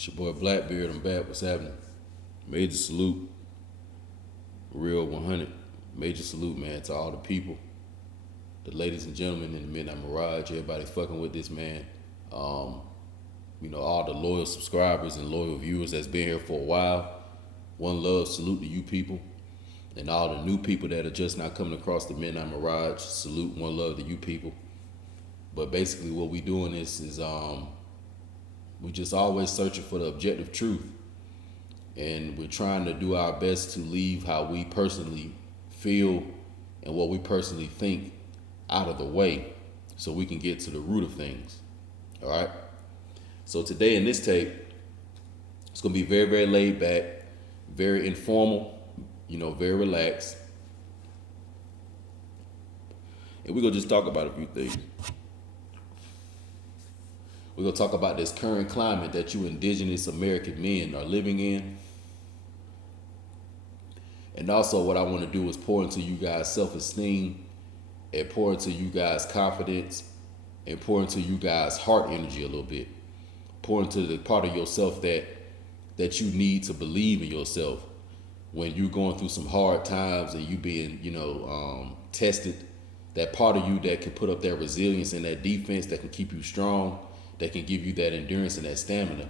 It's your boy Blackbeard. I'm back. What's happening? Major salute. Real 100. Major salute, man, to all the people, the ladies and gentlemen in the Midnight Mirage, everybody fucking with this, man. All the loyal subscribers and loyal viewers that's been here for a while. One love, salute to you people. And all the new people that are just now coming across the Midnight Mirage, salute, one love to you people. But basically what we doing is we just always searching for the objective truth. And we're trying to do our best to leave how we personally feel and what we personally think out of the way so we can get to the root of things. All right? So today in this tape, it's going to be very, very laid back, very informal, very relaxed. And we're going to just talk about a few things. We're going to talk about this current climate that you indigenous American men are living in. And also what I want to do is pour into you guys self-esteem and pour into you guys confidence and pour into you guys heart energy a little bit. Pour into the part of yourself that you need to believe in yourself when you're going through some hard times and you being, tested. That part of you that can put up that resilience and that defense that can keep you strong, that can give you that endurance and that stamina,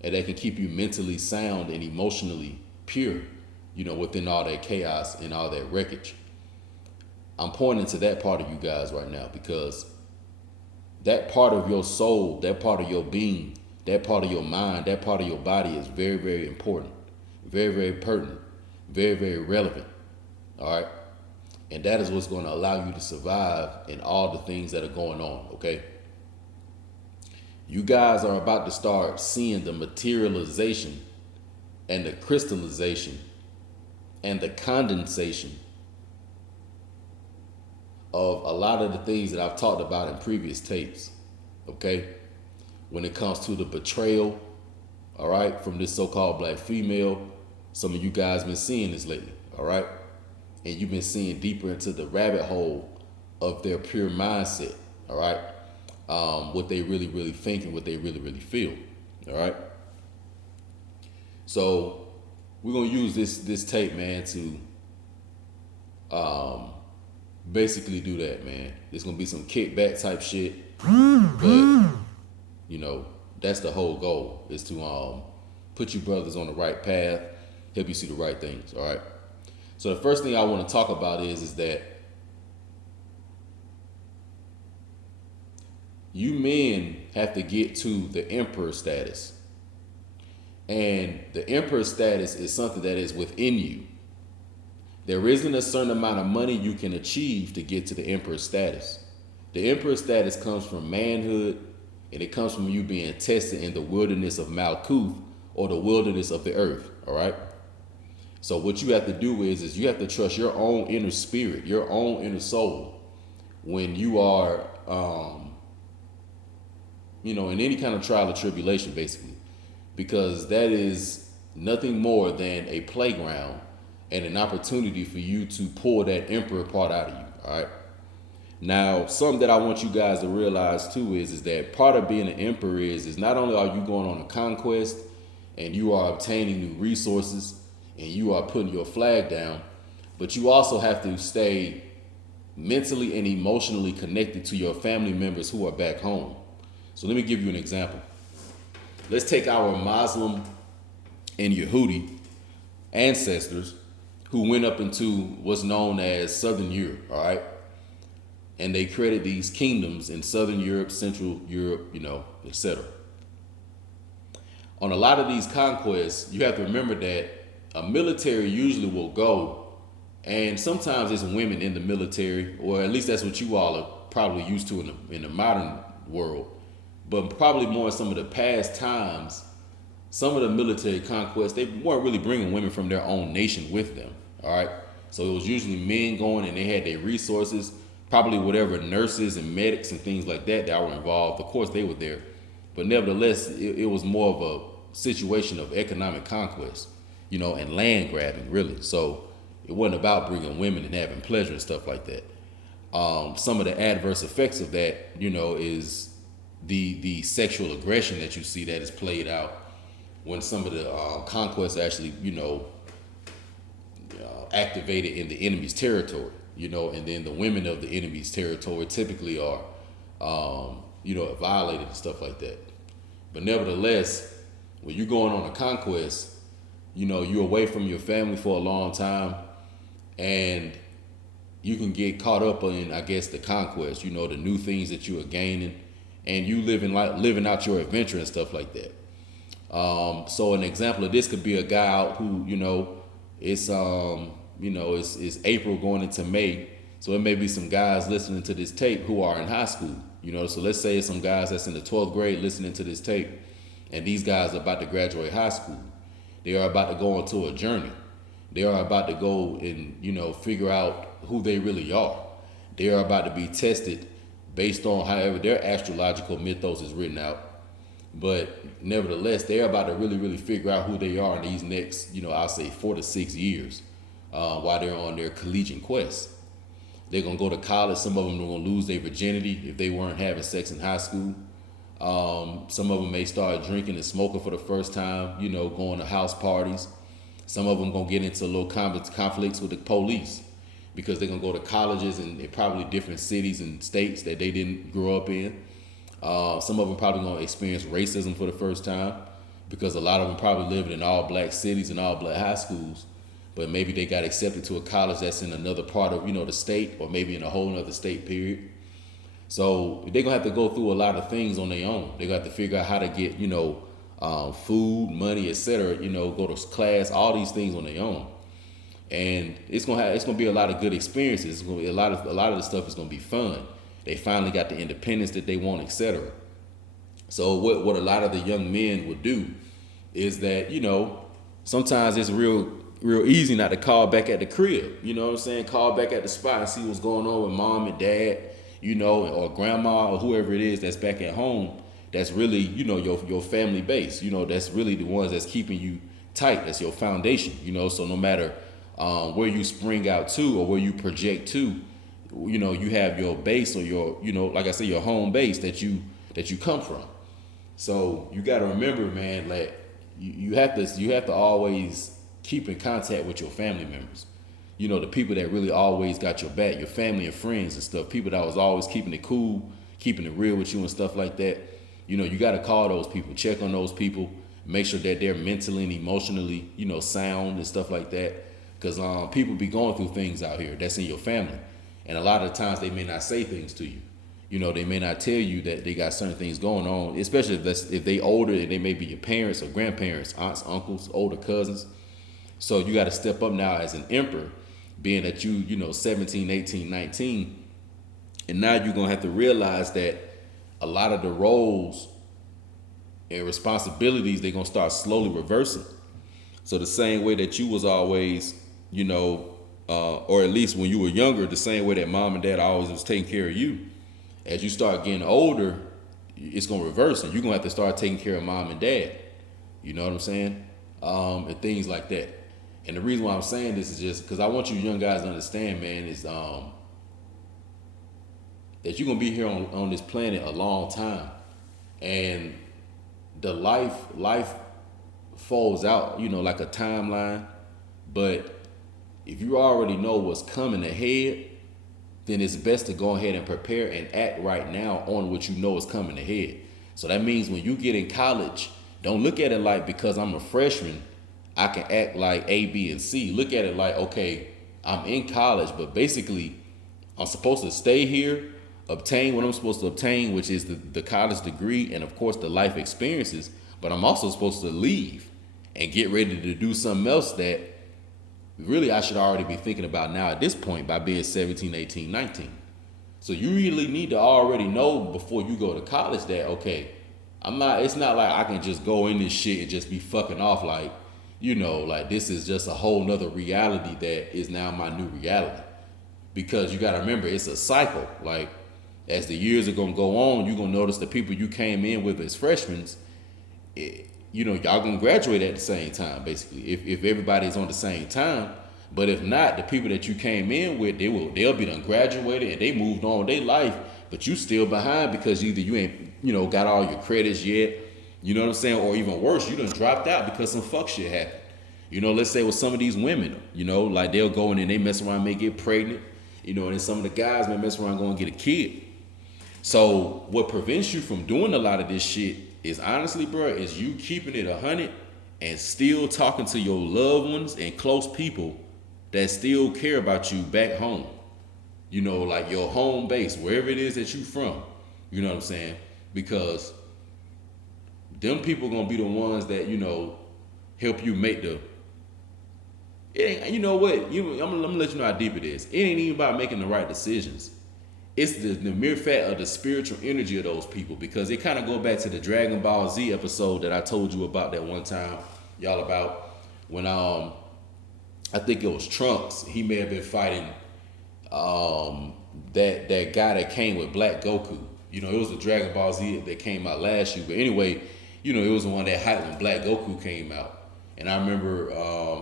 and that can keep you mentally sound and emotionally pure, within all that chaos and all that wreckage. I'm pointing to that part of you guys right now because that part of your soul, that part of your being, that part of your mind, that part of your body is very, very important, very, very pertinent, very, very relevant. All right. And that is what's going to allow you to survive in all the things that are going on. Okay. You guys are about to start seeing the materialization and the crystallization and the condensation of a lot of the things that I've talked about in previous tapes, okay? When it comes to the betrayal, all right, from this so-called black female, some of you guys been seeing this lately, all right? And you've been seeing deeper into the rabbit hole of their pure mindset, all right? What they really, really think and what they really, really feel, all right? So we're going to use this tape, man, to basically do that, man. There's going to be some kickback type shit, but, that's the whole goal, is to put you brothers on the right path, help you see the right things, all right? So the first thing I want to talk about is that you men have to get to the emperor status. And the emperor status is something that is within you. There isn't a certain amount of money you can achieve to get to the emperor status. The emperor status comes from manhood, and it comes from you being tested in the wilderness of Malkuth, or the wilderness of the earth, all right? So what you have to do is you have to trust your own inner spirit, your own inner soul, when you are, in any kind of trial or tribulation, basically. Because that is nothing more than a playground and an opportunity for you to pull that emperor part out of you, all right? Now, something that I want you guys to realize too is that part of being an emperor is not only are you going on a conquest and you are obtaining new resources and you are putting your flag down, but you also have to stay mentally and emotionally connected to your family members who are back home. So let me give you an example. Let's take our Muslim and Yehudi ancestors who went up into what's known as Southern Europe, all right? And they created these kingdoms in Southern Europe, Central Europe, etc. On a lot of these conquests, you have to remember that a military usually will go, and sometimes there's women in the military, or at least that's what you all are probably used to in the modern world. But probably more in some of the past times, some of the military conquests, they weren't really bringing women from their own nation with them, all right? So it was usually men going and they had their resources, probably whatever nurses and medics and things like that were involved. Of course, they were there. But nevertheless, it was more of a situation of economic conquest, and land grabbing, really. So it wasn't about bringing women and having pleasure and stuff like that. Some of the adverse effects of that, is the sexual aggression that you see that is played out when some of the conquests actually, activated in the enemy's territory, and then the women of the enemy's territory typically are, violated and stuff like that. But nevertheless, when you're going on a conquest, you're away from your family for a long time, and you can get caught up in, I guess, the conquest, the new things that you are gaining, and you living out your adventure and stuff like that. So an example of this could be a guy out who, it's it's April going into May, so it may be some guys listening to this tape who are in high school. So let's say it's some guys that's in the 12th grade listening to this tape, and these guys are about to graduate high school. They are about to go into a journey. They are about to go and, figure out who they really are. They are about to be tested based on however their astrological mythos is written out. But nevertheless, they're about to really, really figure out who they are in these next, I'll say 4 to 6 years while they're on their collegiate quest. They're going to go to college. Some of them are going to lose their virginity if they weren't having sex in high school. Some of them may start drinking and smoking for the first time, going to house parties. Some of them going to get into little conflicts with the police because they're going to go to colleges in probably different cities and states that they didn't grow up in. Some of them probably going to experience racism for the first time because a lot of them probably lived in all black cities and all black high schools, but maybe they got accepted to a college that's in another part of, the state, or maybe in a whole other state period. So they're going to have to go through a lot of things on their own. They're going to have to figure out how to get, food, money, etc., go to class, all these things on their own. And it's going to be a lot of good experiences. It's going to be a lot of the stuff is going to be fun. They finally got the independence that they want, etc. So what a lot of the young men would do is that, sometimes it's real easy not to call back at the crib. You know what I'm saying? Call back at the spot and see what's going on with mom and dad, or grandma or whoever it is that's back at home. That's really, your family base. That's really the ones that's keeping you tight. That's your foundation. So no matter where you spring out to or where you project to, you have your base or your, like I said, your home base that you come from. So you got to remember, man, like you have to always keep in contact with your family members. The people that really always got your back, your family and friends and stuff, people that was always keeping it cool, keeping it real with you and stuff like that. You got to call those people, check on those people, make sure that they're mentally and emotionally, sound and stuff like that. Because people be going through things out here that's in your family. And a lot of the times they may not say things to you. They may not tell you that they got certain things going on, especially if they older and they may be your parents or grandparents, aunts, uncles, older cousins. So you got to step up now as an emperor, being that you 17, 18, 19. And now you're going to have to realize that a lot of the roles and responsibilities, they're going to start slowly reversing. So the same way that you was always, or at least when you were younger, the same way that mom and dad always was taking care of you. As you start getting older, it's going to reverse, and you're going to have to start taking care of mom and dad. You know what I'm saying? And things like that. And the reason why I'm saying this is just because I want you young guys to understand, man, is that you're going to be here on this planet a long time. And the life folds out, like a timeline. But if you already know what's coming ahead, then it's best to go ahead and prepare and act right now on what you know is coming ahead. So that means when you get in college, don't look at it like because I'm a freshman, I can act like A, B, and C. Look at it like, okay, I'm in college, but basically I'm supposed to stay here, obtain what I'm supposed to obtain, which is the college degree and, of course, the life experiences. But I'm also supposed to leave and get ready to do something else that really I should already be thinking about now at this point by being 17, 18, 19. So you really need to already know before you go to college that, okay, it's not like I can just go in this shit and just be fucking off like, like this is just a whole nother reality that is now my new reality. Because you got to remember, it's a cycle. Like, as the years are going to go on, you're going to notice the people you came in with as freshmen, y'all going to graduate at the same time, basically, if everybody's on the same time. But if not, the people that you came in with, they'll be done graduated and they moved on with their life, but you still behind because either you ain't, got all your credits yet, You know what I'm saying? Or even worse, you done dropped out because some fuck shit happened. You know, let's say with some of these women, you know, like they'll go in and they mess around, may get pregnant, you know, and then some of the guys may mess around, go and get a kid. So what prevents you from doing a lot of this shit is honestly, bro, is you keeping it 100 and still talking to your loved ones and close people that still care about you back home. You know, like your home base, wherever it is that you from. You know what I'm saying? Because them people gonna be the ones that, you know, help you make the. It ain't, you know what? I'm gonna let you know how deep it is. It ain't even about making the right decisions. It's the mere fact of the spiritual energy of those people, because it kind of go back to the Dragon Ball Z episode that I told you about that one time, y'all, about when I think it was Trunks. He may have been fighting that guy that came with Black Goku. You know, it was the Dragon Ball Z that came out last year. But anyway, you know, it was the one that hyped when Black Goku came out. And I remember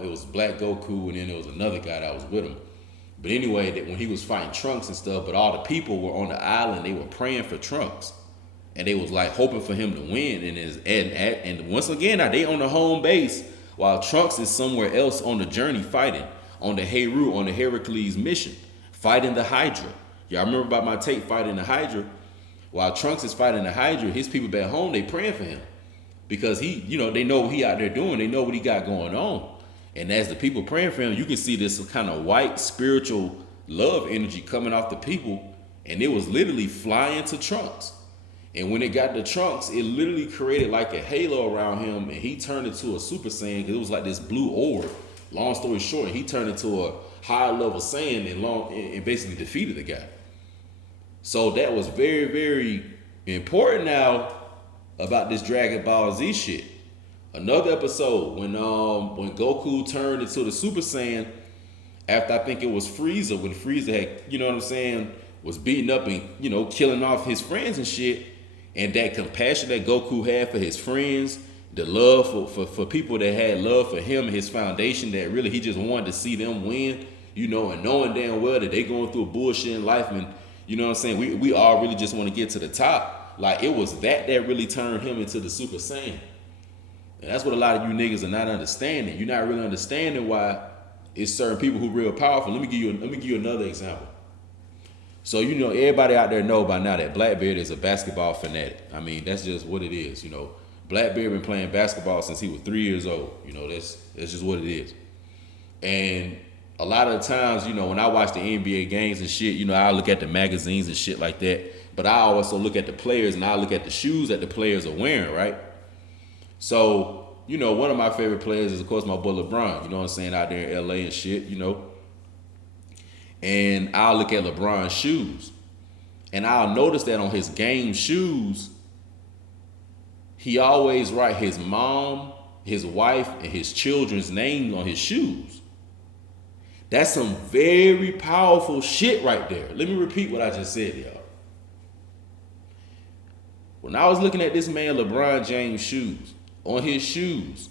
it was Black Goku, and then there was another guy that was with him. But anyway, that when he was fighting Trunks and stuff, but all the people were on the island, they were praying for Trunks. And they was like hoping for him to win. And once again, now they on the home base while Trunks is somewhere else on the journey fighting, on the Heru, on the Heracles mission, fighting the Hydra. Y'all remember about my tape fighting the Hydra? While Trunks is fighting the Hydra, his people back home, they praying for him. Because he, you know, they know what he out there doing. They know what he got going on. And as the people praying for him, you can see this kind of white spiritual love energy coming off the people. And it was literally flying to Trunks. And when it got to Trunks, it literally created like a halo around him. And he turned into a Super Saiyan, because it was like this blue orb. Long story short, he turned into a higher level Saiyan and basically defeated the guy. So that was very, very important now about this Dragon Ball Z shit. Another episode when Goku turned into the Super Saiyan after, I think it was Frieza, when Frieza had, you know what I'm saying, was beating up and, you know, killing off his friends and shit. And that compassion that Goku had for his friends, the love for people that had love for him and his foundation, that really he just wanted to see them win, you know, and knowing damn well that they going through a bullshit in life, and you know what I'm saying, we all really just want to get to the top. Like, it was that really turned him into the Super Saiyan. And that's what a lot of you niggas are not understanding. You're not really understanding why it's certain people who real powerful. Let me give you another example. So, you know, everybody out there know by now that Blackbeard is a basketball fanatic. I mean, that's just what it is, you know. Blackbeard been playing basketball since he was 3 years old. You know, that's just what it is. And a lot of the times, you know, when I watch the NBA games and shit, you know, I look at the magazines and shit like that. But I also look at the players, and I look at the shoes that the players are wearing, right? So, you know, one of my favorite players is, of course, my boy Lebron. You know what I'm saying? Out there in LA and shit, you know. And I'll look at LeBron's shoes. And I'll notice that on his game shoes, he always write his mom, his wife, and his children's names on his shoes. That's some very powerful shit right there. Let me repeat what I just said, y'all. When I was looking at this man LeBron James shoes, on his shoes,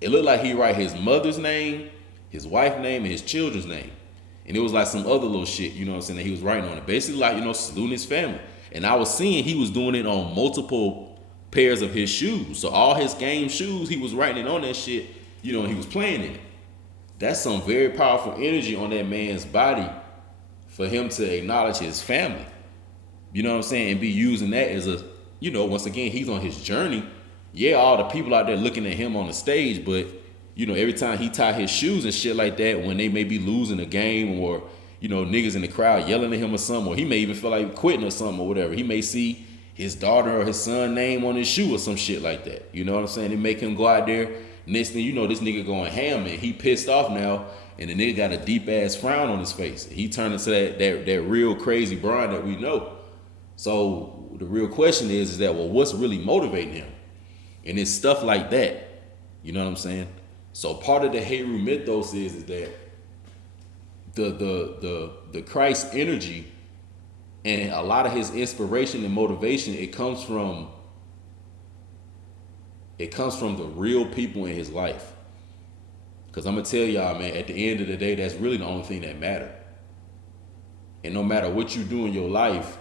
it looked like he write his mother's name, his wife's name, and his children's name. And it was like some other little shit, you know what I'm saying, that he was writing on it. Basically like, you know, saluting his family. And I was seeing he was doing it on multiple pairs of his shoes. So all his game shoes, he was writing it on that shit, you know, and he was playing in it. That's some very powerful energy on that man's body for him to acknowledge his family. You know what I'm saying? And be using that as a, you know, once again, he's on his journey. Yeah, all the people out there looking at him on the stage, but, you know, every time he tie his shoes and shit like that, when they may be losing a game, or, you know, niggas in the crowd yelling at him or something, or he may even feel like quitting or something or whatever. He may see his daughter or his son name on his shoe or some shit like that. You know what I'm saying? It make him go out there. Next thing you know, this nigga going ham, and he pissed off now, and the nigga got a deep ass frown on his face. He turned into that real crazy Brian that we know. So the real question is that, well, what's really motivating him? And it's stuff like that. You know what I'm saying? So part of the Heru mythos is that the Christ energy and a lot of his inspiration and motivation, it comes from the real people in his life. Because I'm going to tell y'all, man, at the end of the day, that's really the only thing that matters. And no matter what you do in your life,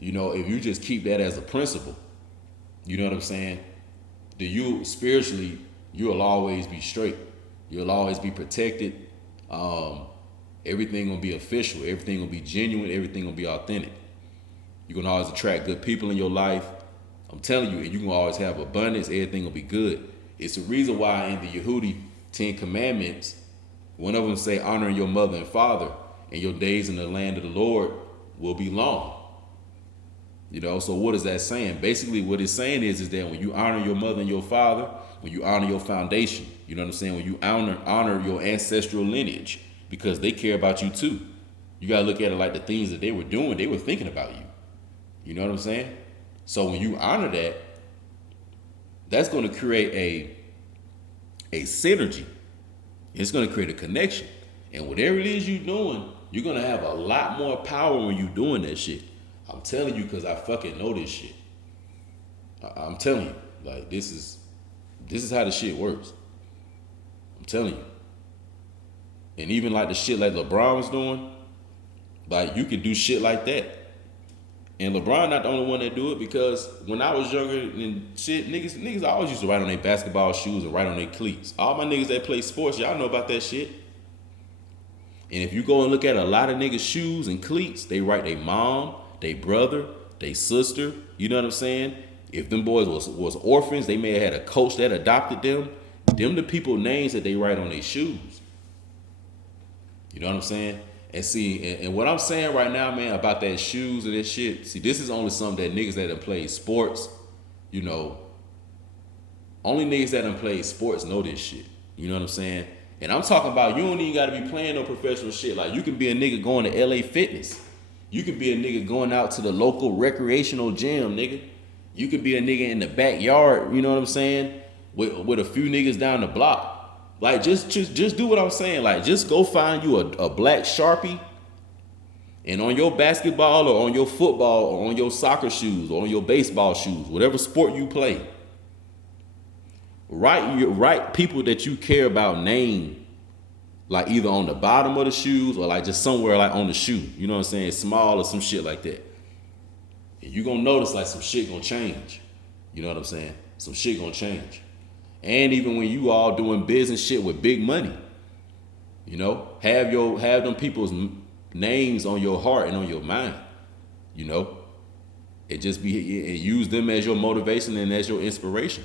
you know, if you just keep that as a principle, You know what I'm saying? You spiritually, you'll always be straight. You'll always be protected. Everything gonna be official. Everything gonna be genuine. Everything gonna be authentic. You're gonna always attract good people in your life. I'm telling you, and you can always have abundance. Everything will be good. It's the reason why in the Yehudi 10 Commandments, one of them say honoring your mother and father, and your days in the land of the Lord will be long. You know, so what is that saying? Basically, what it's saying is that when you honor your mother and your father, when you honor your foundation, you know what I'm saying? When you honor your ancestral lineage, because they care about you too. You gotta look at it like the things that they were doing, they were thinking about you. You know what I'm saying? So when you honor that, that's going to create a synergy. It's going to create a connection. And whatever it is you're doing, you're going to have a lot more power when you're doing that shit. I'm telling you, because I fucking know this shit. I'm telling you, like, this is how the shit works. I'm telling you. And even like the shit like LeBron was doing, like, you can do shit like that. And LeBron not the only one that do it, because when I was younger and shit, niggas always used to write on their basketball shoes and write on their cleats. All my niggas that play sports, y'all know about that shit. And if you go and look at a lot of niggas' shoes and cleats, they write their mom, their brother, their sister. You know what I'm saying? If them boys was orphans, they may have had a coach that adopted them. Them the people names that they write on their shoes. You know what I'm saying? And see, and what I'm saying right now, man, about that shoes and that shit, see, this is only something that niggas that done played sports, you know, only niggas that done played sports know this shit. You know what I'm saying? And I'm talking about, you don't even gotta be playing no professional shit. Like, you can be a nigga going to LA Fitness. You can be a nigga going out to the local recreational gym, nigga. You could be a nigga in the backyard, you know what I'm saying? With a few niggas down the block. Like, just do what I'm saying. Like, just go find you a black Sharpie, and on your basketball or on your football or on your soccer shoes or on your baseball shoes, whatever sport you play, write people that you care about name, like either on the bottom of the shoes or like just somewhere like on the shoe. You know what I'm saying? Small or some shit like that. And you gonna notice like some shit gonna change. You know what I'm saying? Some shit gonna change. And even when you all doing business shit with big money, you know, have them people's names on your heart and on your mind, you know. It just be, use them as your motivation and as your inspiration,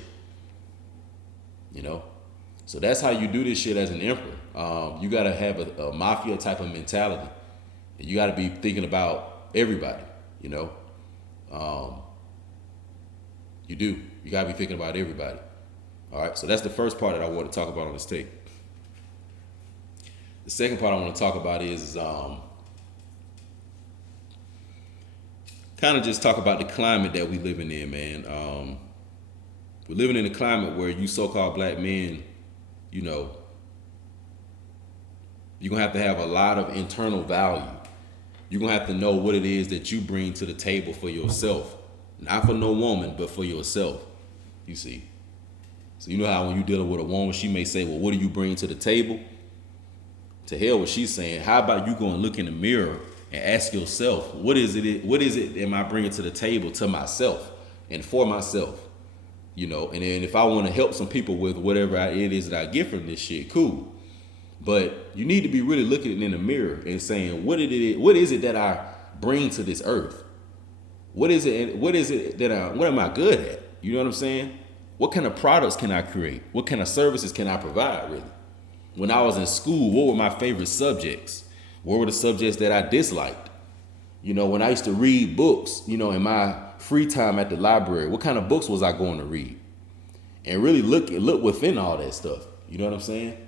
you know. So that's how you do this shit as an emperor. You gotta have a mafia type of mentality. You gotta be thinking about everybody, you know. You do. You gotta be thinking about everybody. All right, so that's the first part that I want to talk about on this tape. The second part I want to talk about is kind of just talk about the climate that we living in, man. We're living in a climate where you so-called black men, you know, you're going to have a lot of internal value. You're going to have to know what it is that you bring to the table for yourself. Not for no woman, but for yourself, you see. So you know how when you're dealing with a woman, she may say, well, what do you bring to the table? To hell what she's saying. How about you go and look in the mirror and ask yourself, what is it am I bringing to the table to myself and for myself? You know, and then if I want to help some people with whatever it is that I get from this shit, cool. But you need to be really looking in the mirror and saying, what is it that I bring to this earth? What am I good at? You know what I'm saying? What kind of products can I create? What kind of services can I provide, really? When I was in school, what were my favorite subjects? What were the subjects that I disliked? You know, when I used to read books, you know, in my free time at the library, what kind of books was I going to read? And really look within all that stuff. You know what I'm saying?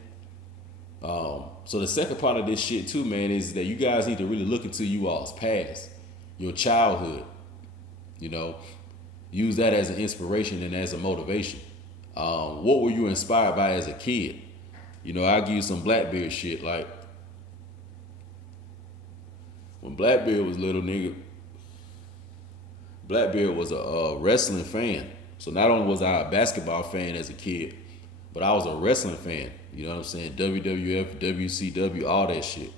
So the second part of this shit too, man, is that you guys need to really look into you all's past, your childhood, you know. Use that as an inspiration and as a motivation. What were you inspired by as a kid? You know, I'll give you some Blackbeard shit. Like, when Blackbeard was little, nigga, Blackbeard was a wrestling fan. So not only was I a basketball fan as a kid, but I was a wrestling fan. You know what I'm saying? WWF, WCW, all that shit.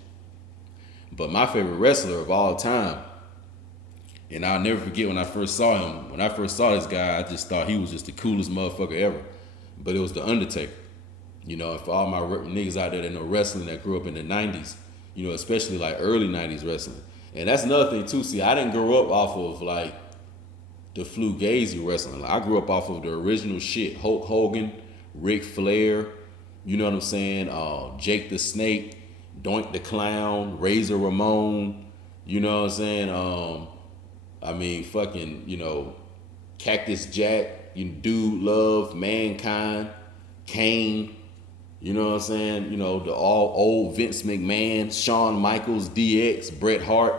But my favorite wrestler of all time And I'll never forget when I first saw him. When I first saw this guy, I just thought he was just the coolest motherfucker ever. But it was the Undertaker. You know, and for all my niggas out there that know wrestling that grew up in the 90s, you know, especially like early 90s wrestling. And that's another thing too. See, I didn't grow up off of like the Fugazi wrestling. Like, I grew up off of the original shit. Hulk Hogan, Ric Flair, you know what I'm saying? Jake the Snake, Doink the Clown, Razor Ramon, you know what I'm saying? I mean, fucking, you know, Cactus Jack, Dude Love, Mankind, Kane, you know what I'm saying? You know, the all old Vince McMahon, Shawn Michaels, DX, Bret Hart,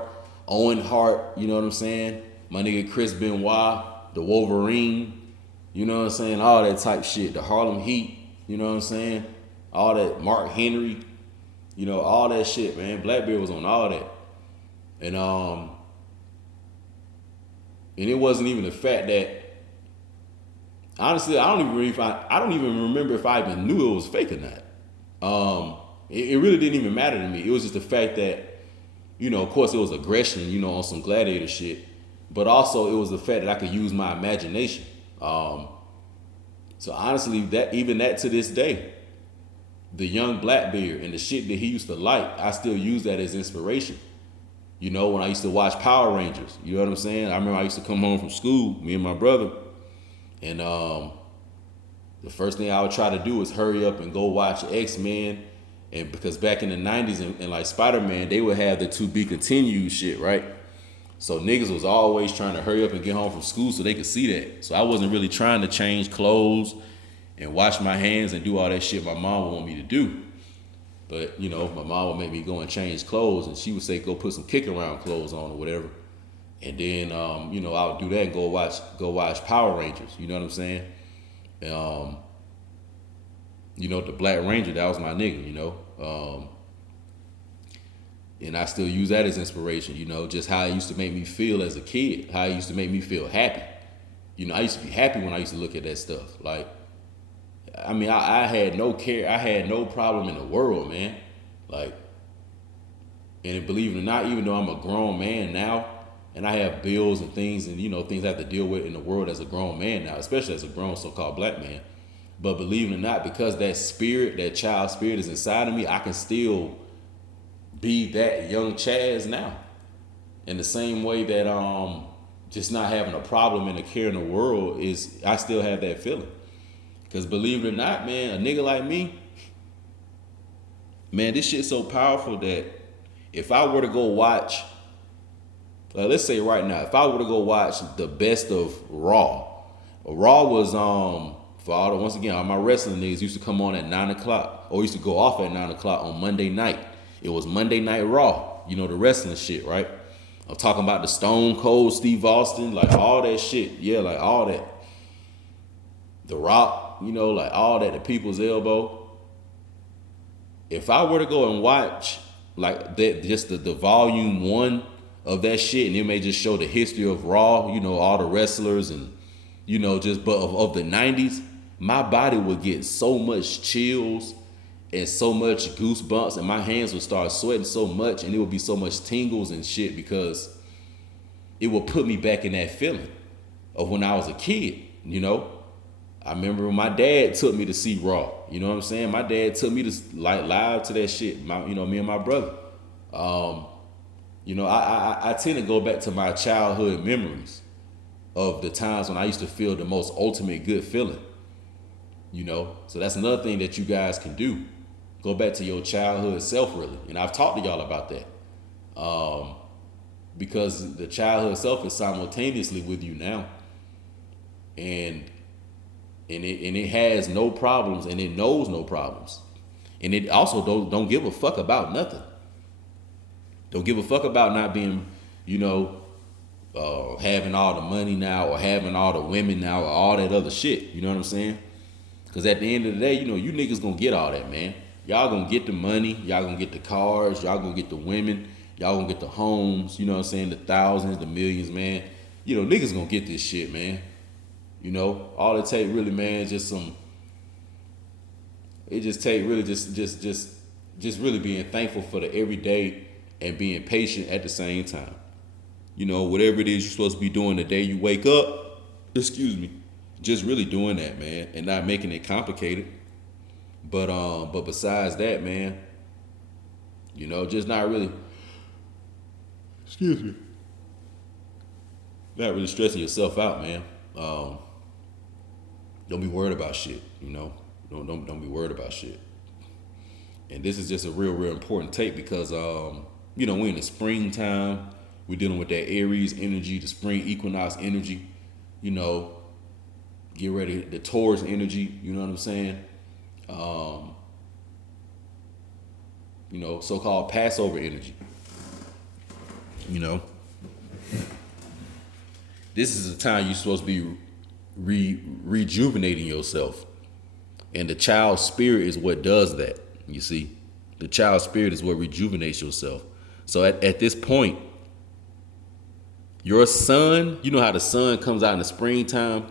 Owen Hart, you know what I'm saying? My nigga Chris Benoit, the Wolverine, you know what I'm saying? All that type shit. The Harlem Heat, you know what I'm saying? All that, Mark Henry, you know, all that shit, man. Blackbeard was on all that. And it wasn't even the fact that, honestly, I don't even remember if I even knew it was fake or not. It really didn't even matter to me. It was just the fact that, you know, of course it was aggression, you know, on some gladiator shit, but also it was the fact that I could use my imagination. So honestly, that to this day, the young Blackbeard and the shit that he used to like, I still use that as inspiration. You know, when I used to watch Power Rangers, you know what I'm saying? I remember I used to come home from school, me and my brother, and the first thing I would try to do is hurry up and go watch X-Men. And because back in the 90s and like Spider-Man, they would have the to be continued shit, right? So niggas was always trying to hurry up and get home from school so they could see that. So I wasn't really trying to change clothes and wash my hands and do all that shit my mom would want me to do. But, you know, my mom would make me go and change clothes, and she would say, go put some kick around clothes on or whatever. And then, you know, I would do that and go watch Power Rangers. You know what I'm saying? You know, the Black Ranger, that was my nigga, you know? And I still use that as inspiration, you know, just how it used to make me feel as a kid, how it used to make me feel happy. You know, I used to be happy when I used to look at that stuff. Like, I mean, I had no care. I had no problem in the world, man. Like, and believe it or not, even though I'm a grown man now, and I have bills and things, and, you know, things I have to deal with in the world as a grown man now, especially as a grown so-called black man. But believe it or not, because that spirit, that child spirit is inside of me, I can still be that young Chaz now. In the same way that just not having a problem and a care in the world is, I still have that feeling. Because believe it or not, man, a nigga like me, man, this shit's so powerful that if I were to go watch, let's say right now, if I were to go watch the best of Raw was, for all the, once again, all my wrestling niggas used to come on at 9 o'clock, or used to go off at 9 o'clock on Monday night. It was Monday Night Raw, you know, the wrestling shit, right? I'm talking about the Stone Cold Steve Austin, like all that shit. Yeah, like all that. The Rock, you know, like all that, the People's Elbow. If I were to go and watch like that, just the volume 1 of that shit, and it may just show the history of Raw, you know, all the wrestlers and, you know, just but of the 90s, my body would get so much chills and so much goosebumps, and my hands would start sweating so much, and it would be so much tingles and shit, because it would put me back in that feeling of when I was a kid, you know? I remember when my dad took me to see Raw, you know what I'm saying? My dad took me to like live to that shit, you know, me and my brother. You know, I tend to go back to my childhood memories of the times when I used to feel the most ultimate good feeling, you know? So that's another thing that you guys can do. Go back to your childhood self, really. And I've talked to y'all about that. Because the childhood self is simultaneously with you now. And it has no problems, and it knows no problems. And it also don't give a fuck about nothing. Don't give a fuck about not being, you know, having all the money now, or having all the women now, or all that other shit. You know what I'm saying? Because at the end of the day, you know, you niggas gonna get all that, man. Y'all gonna get the money, y'all gonna get the cars, y'all gonna get the women, y'all gonna get the homes, you know what I'm saying, the thousands, the millions, man. You know, niggas gonna get this shit, man. You know, all it take really, man, is just some, it just take really just really being thankful for the everyday and being patient at the same time. whatever it is you're supposed to be doing the day you wake up, excuse me, just really doing that, man, and not making it complicated. But besides that, man, just not really, excuse me, not really stressing yourself out, man. Don't be worried about shit, Don't be worried about shit. And this is just a real, real important tape because, we're in the springtime. We're dealing with that Aries energy, the spring equinox energy, get ready, the Taurus energy, you know what I'm saying? So-called Passover energy, This is a time you're supposed to be rejuvenating yourself. And the child spirit is what does that, you see? The child spirit is what rejuvenates yourself. So at this point, your sun, you know how the sun comes out in the springtime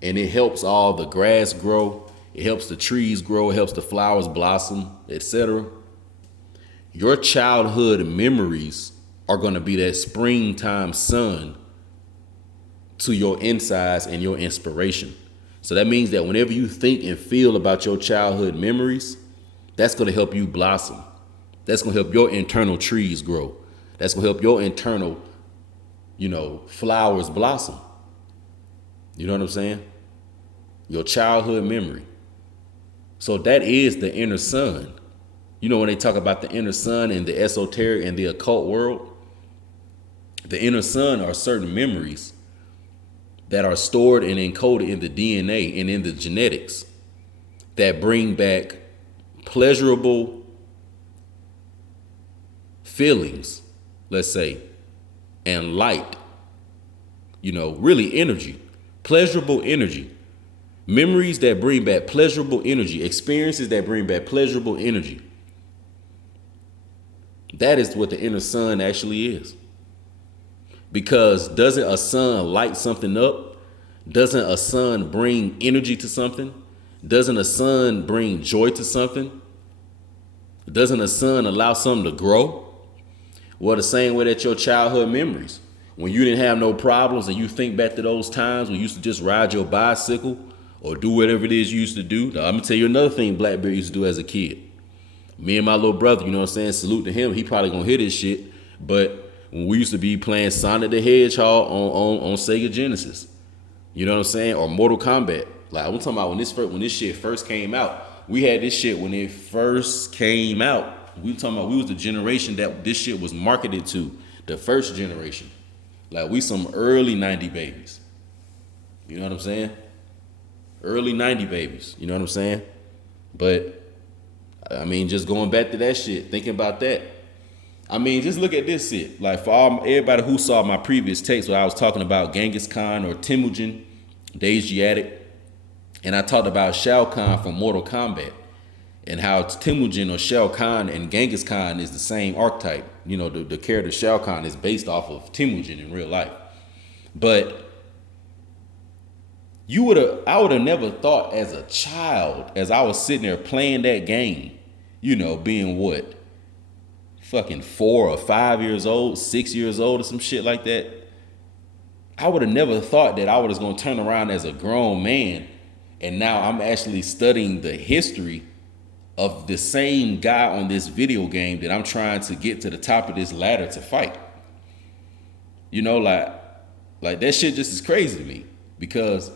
and it helps all the grass grow, it helps the trees grow, it helps the flowers blossom, etc. Your childhood memories are going to be that springtime sun to your insides and your inspiration. So that means that whenever you think and feel about your childhood memories, that's going to help you blossom. That's going to help your internal trees grow. That's going to help your internal, flowers blossom. You know what I'm saying? Your childhood memory. So that is the inner sun. When they talk about the inner sun and the esoteric and the occult world, the inner sun are certain memories that are stored and encoded in the DNA and in the genetics that bring back pleasurable feelings, let's say, and light, really energy, pleasurable energy, memories that bring back pleasurable energy, experiences that bring back pleasurable energy. That is what the inner sun actually is. Because doesn't a sun light something up? Doesn't a sun bring energy to something? Doesn't a sun bring joy to something? Doesn't a sun allow something to grow? Well, the same way that your childhood memories, when you didn't have no problems and you think back to those times when you used to just ride your bicycle or do whatever it is you used to do. Now, I'm going to tell you another thing Blackbeard used to do as a kid. Me and my little brother, salute to him. He probably going to hear this shit. But when we used to be playing Sonic the Hedgehog on Sega Genesis, or Mortal Kombat. Like, I'm talking about when this shit first came out. We had this shit when it first came out. We talking about we was the generation that this shit was marketed to, the first generation. Like, we some early 90 babies. You know what I'm saying? Early 90 babies. You know what I'm saying? But, just going back to that shit, thinking about that. Just look at this shit. Like, for everybody who saw my previous tapes where I was talking about Genghis Khan or Temujin, the Asiatic, and I talked about Shao Kahn from Mortal Kombat and how Temujin or Shao Kahn and Genghis Khan is the same archetype. The character Shao Kahn is based off of Temujin in real life. But I would have never thought as a child, as I was sitting there playing that game, being what? Fucking 4 or 5 years old, 6 years old or some shit like that. I would have never thought that I was going to turn around as a grown man and now I'm actually studying the history of the same guy on this video game that I'm trying to get to the top of this ladder to fight. Like that shit just is crazy to me because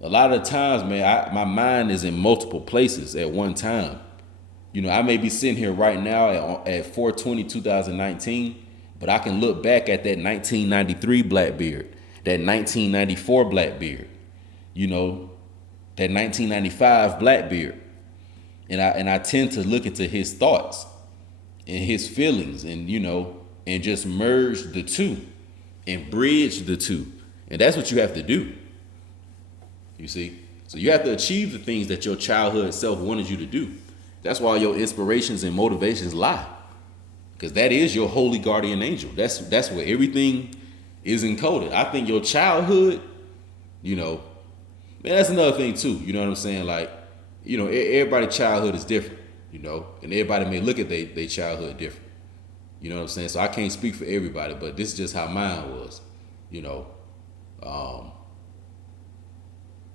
a lot of the times, man, my mind is in multiple places at one time. I may be sitting here right now at 4/20/2019, but I can look back at that 1993 Blackbeard, that 1994 Blackbeard, that 1995 Blackbeard. And I tend to look into his thoughts and his feelings and just merge the two and bridge the two. And that's what you have to do. You see? So you have to achieve the things that your childhood self wanted you to do. That's why your inspirations and motivations lie. Because that is your holy guardian angel. That's where everything is encoded. I think your childhood, man, that's another thing too. You know what I'm saying? Like, everybody's childhood is different, and everybody may look at their childhood different. You know what I'm saying? So I can't speak for everybody, but this is just how mine was. You know, um,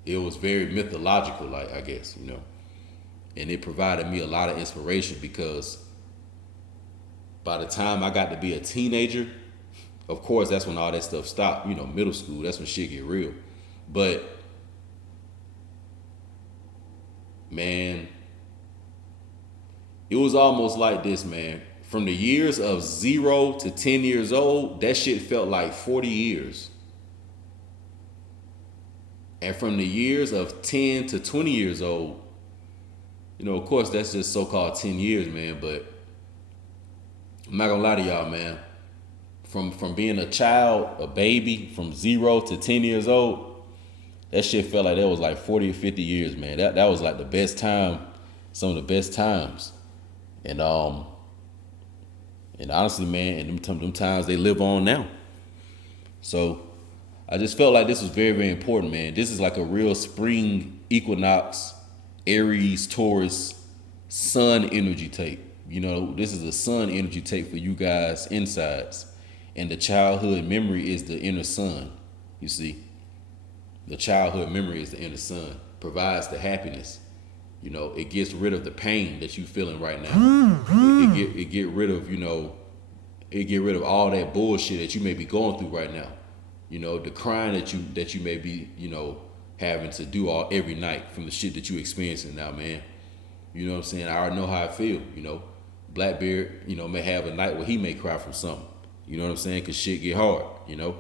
it was very mythological, like I guess, you know, and it provided me a lot of inspiration because by the time I got to be a teenager, of course, that's when all that stuff stopped. You know, middle school, that's when shit get real. But man, it was almost like this, man. From the years of 0 to 10 years old, that shit felt like 40 years. And from the years of 10 to 20 years old, you know, of course, that's just so-called 10 years, man. But I'm not gonna lie to y'all, man. From being a child, a baby, from 0 to 10 years old, that shit felt like that was like 40 or 50 years, man. That was like the best time, some of the best times. And honestly, man, and them times they live on now. So I just felt like this was very, very important, man. This is like a real spring equinox, Aries, Taurus, sun energy tape. You know, this is a sun energy tape for you guys insides. And the childhood memory is the inner sun. You see, the childhood memory is the inner sun, provides the happiness. You know, it gets rid of the pain that you feeling right now. It get rid of, you know, it get rid of all that bullshit that you may be going through right now. You know, the crying that you may be, you know, having to do every night from the shit that you experiencing now, man. You know what I'm saying? I already know how I feel, you know. Blackbeard, you know, may have a night where he may cry from something. You know what I'm saying? Because shit get hard, you know.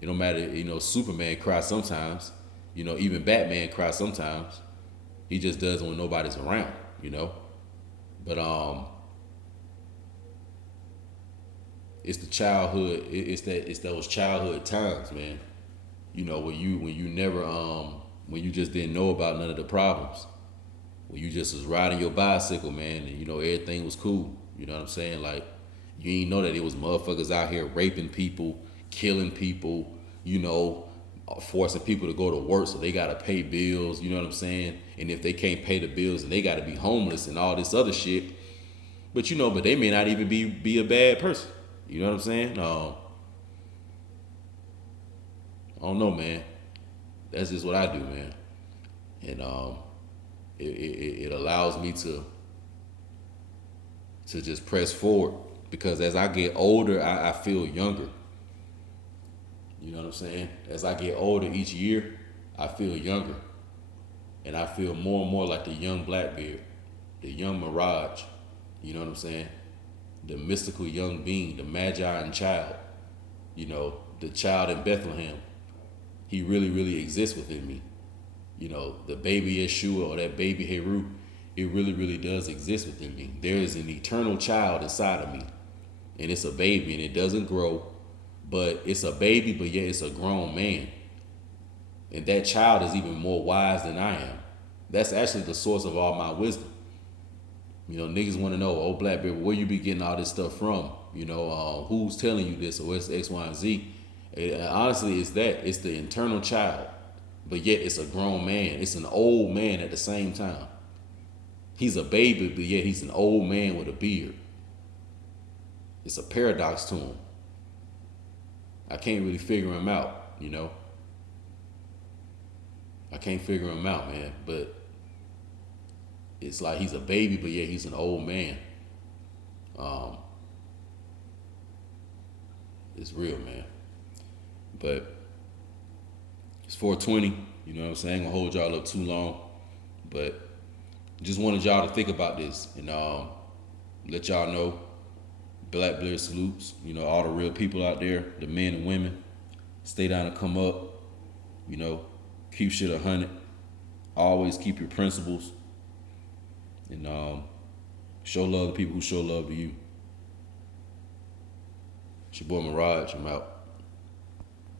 It don't matter, you know, Superman cries sometimes. You know, even Batman cries sometimes. He just does it when nobody's around, you know. But it's the childhood. It's those childhood times, man. You know, when you never when you just didn't know about none of the problems. When you just was riding your bicycle, man, and you know everything was cool. You know what I'm saying? Like you ain't know that it was motherfuckers out here raping people, killing people. You know, forcing people to go to work so they gotta pay bills. You know what I'm saying? And if they can't pay the bills, and they gotta be homeless and all this other shit. But you know, but they may not even be a bad person. You know what I'm saying? I don't know, man. That's just what I do, man. And it allows me to just press forward because as I get older, I feel younger. You know what I'm saying? As I get older each year, I feel younger. And I feel more and more like the young Blackbeard, the young Mirage. You know what I'm saying? The mystical young being, the Magi child. You know, the child in Bethlehem. He really, really exists within me. You know, the baby Yeshua or that baby Heru, it really, really does exist within me. There is an eternal child inside of me. And it's a baby and it doesn't grow. But it's a baby, but yet it's a grown man. And that child is even more wise than I am. That's actually the source of all my wisdom. You know, niggas want to know, oh, Blackbeard, where you be getting all this stuff from? You know, who's telling you this or it's X, Y, and Z? And honestly, it's that. It's the internal child. But yet it's a grown man. It's an old man at the same time. He's a baby, but yet he's an old man with a beard. It's a paradox to him. I can't really figure him out, you know. I can't figure him out, man. But it's like he's a baby, but yet he's an old man. It's real, man. But it's 420, you know what I'm saying? I ain't gonna hold y'all up too long. But just wanted y'all to think about this and let y'all know Blackbeard salutes, you know, all the real people out there, the men and women. Stay down and come up, you know, keep shit 100. Always keep your principles. And show love to people who show love to you. It's your boy Mirage. I'm out.